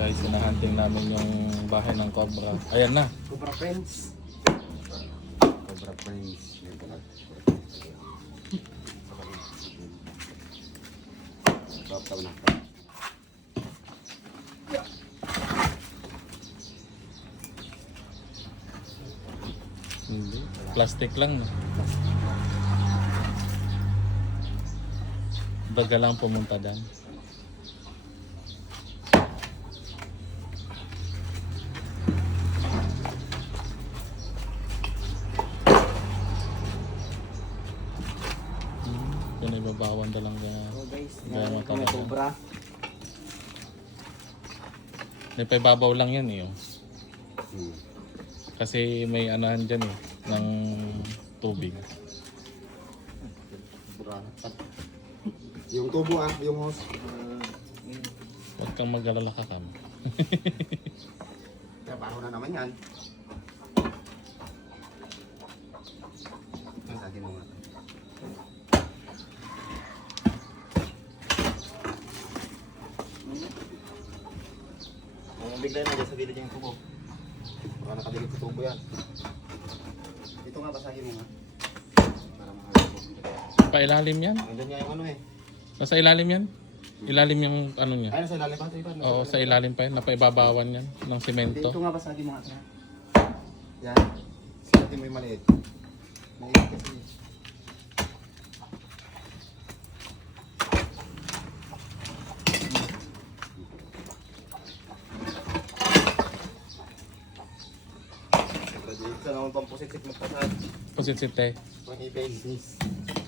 guys, sinahunting namin yung bahay ng Cobra. Ayan na. Cobra Friends. Cobra Friends. Stop na. Hindi. Plastic lang. No? Baga lang pumunta dyan. Pinagbabawan na lang yan. Oh guys, Gaya mo meron kami talaga. Cobra. May paibabaw lang yan eh. Oh. Hmm. Kasi may anahan dyan eh. Ng tubig. Yung tubo yung hose. Huwag kang mag-alala ka kam. Trabaho na naman yan. Sabi mo nga. Kung bigla na dyan sa gilid yung tubo. Baka nakadilig sa tubo yan. Dito nga, basahin mo nga. Para Pailalim yan? Nandun nga yung ano eh. Nasa ilalim yan? Ilalim yung ano niya? Ay, nasa ilalim pa. Oo, sa ilalim pa yan. Napaibabawan yan ng simento. Dito nga, basahin mo nga. Yan. Sigatin mo yung maliit. Maliit kasi. Sa naman pang pusit-sit magpasad. Pusit-sit eh. Pang ipin.